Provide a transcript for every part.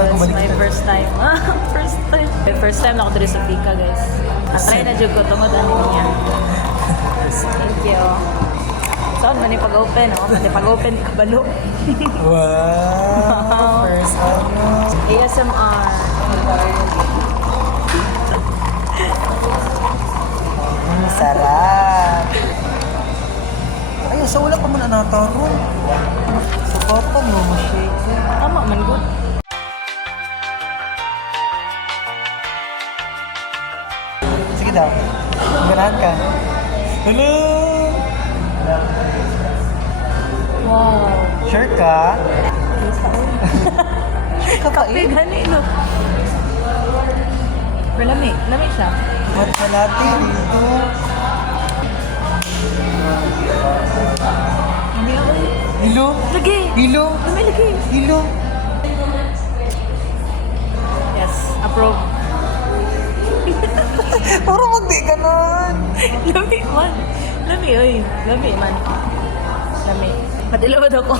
ako balik. My first time. First time ako dito sa Pika, guys. Try na jud ko tungod ani niya. Thank you. So, man ni pag-open, oh. Pati pag-open kabalo. Wow! First ASMR. Sarap! Ay, sa wala pa man nataron. Sa papa mo, shake. Tama man, good. Sige daw. Ganahan ka. Hello! Wow. Sure ka? Sure ka pa Kape gani, no? Pero lami. Lami siya. Matcha latte dito. Hindi ako. Hilo? Lagi. Hilo? Lami lagi. Hilo? Yes. Approve. Parang magdi ka nun. Lami man. Lami, oy. Lami man. Lami. Patilawad ako.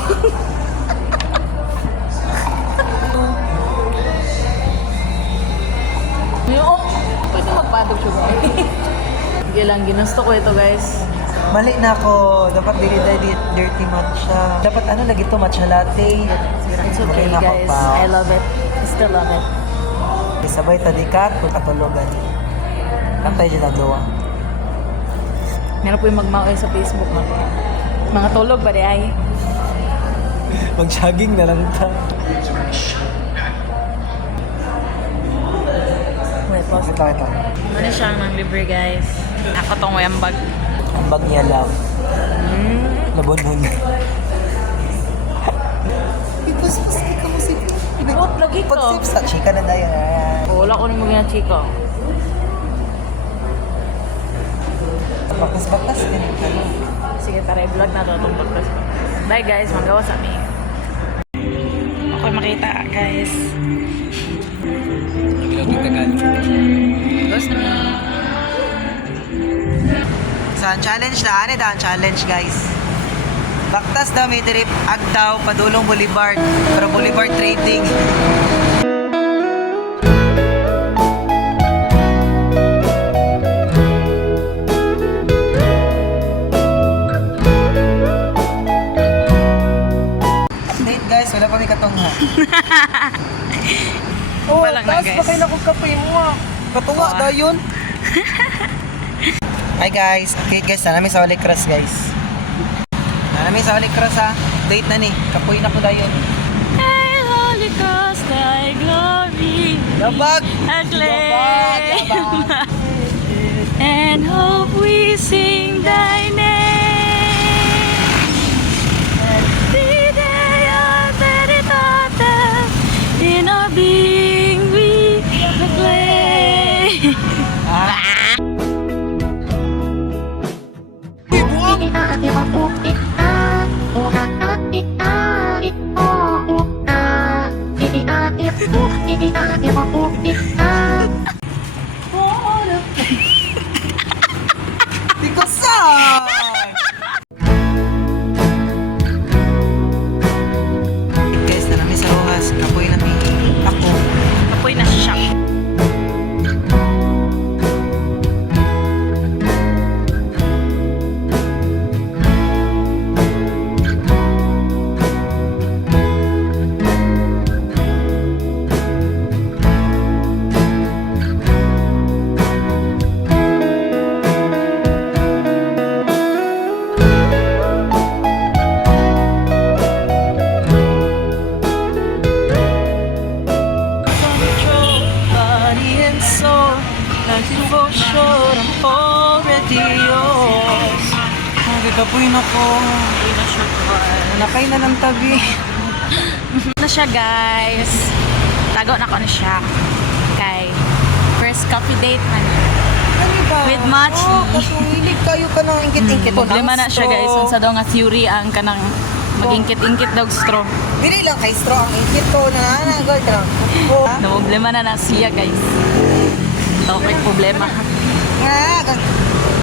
Yung, pwede magpatog siya ba? Sige lang, ginusto ko ito, guys. Mali na ako. Dapat dili tayo dirty matcha. Dapat ano lagi to matcha latte. It's okay, Mali na ako guys. pa. I love it. I still love it. Sabay tadikat, katulugan. Kantay dyan na doa. Meron po yung magmaoy sa Facebook na mga tulog ba di ay? Mag-jogging na lang ta. Wait, pause. Wait lang. Ano siya ng libre, guys? Ako tong wembag. Ang bag niya love. Labon-bon. Ipaspas ka mo si What? Lagi ko. Pag-sip sa chika na dayan. Wala ko nang mga chika. Bakas-bakas din. Sige, tara i-vlog na ito itong podcast. Bye, guys. Magawa sa amin. Okay, makita, guys. Gusto na. So, ang challenge na, ano daw ang challenge, guys? Baktas daw may trip, Agdaw, Padulong Boulevard. Pero Boulevard Trading. Update, guys. Wala pa may katungha. Oh, Palang na, taas guys. pa kayo na kung kape mo, ah. Katunga Oh, ah. daw yun. Hi, guys. Okay, guys. Namin sa Holy Cross, guys. Namin sa Holy Cross, ha. Date na ni. Kapuin na ko daw yun. Hey, Holy Cross, thy glory. Yabag! Acclaim. Yabag! And hope we sing thy name. The day of Veritate, in our being we proclaim. Di ko saan! Guys, na namin sa Rojas. Kapoy namin. Ako. Apoy na siya. Control, body and soul. Like devotion, I'm already yours. Nagkakapoy na ko. Apoy na siya, guys. Nakay na ng tabi. Na siya, guys. Tago na ko na siya. Kay first coffee date na niya. Ano ba? With Machi. Oh, kasuhilig kayo ka ng ingkit-ingkit. Problema na siya, guys. Unsa daw nga theory ang kanang mag-ingkit-ingkit daw straw. Dili lang kay straw ang ingkit ko na nanagol ka lang. Oh. Na problema na siya, guys. Topic problema. Nga,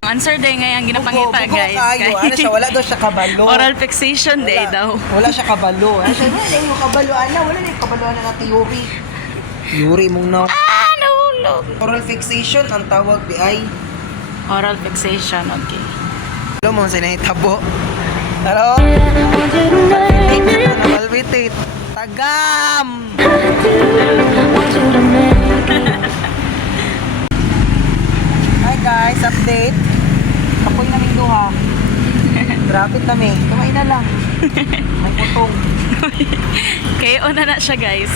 Answer day nga yung ginapangita, Bugo guys. kayo. Ano siya, wala daw siya kabalo. Oral fixation day Wala. daw. Wala siya kabalo. Ano siya, wala yung kabalo. Ano, wala yung kabalo na theory. Theory mong na. Ah, nahulog. Oral fixation, ang tawag di ay. Oral fixation, okay. Hello mo, sinahitabo. Hello? Malbitit na malbitit. Tagam! Hi guys, update. Ako'y namin duha. Traffic kami. Kamay na lang. May putong. Kayo na siya, guys.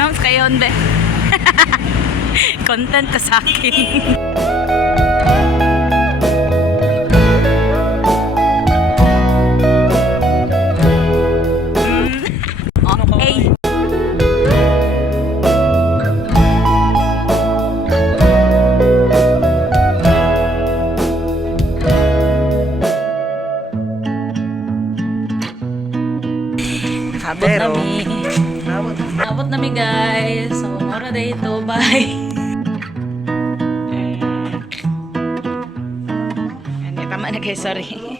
Noms, kayo be. Content ka sa akin. Okay. Abot Pero- nami. Abot nami, guys. So, mora dito. Bye. Tama na, guys. Sorry.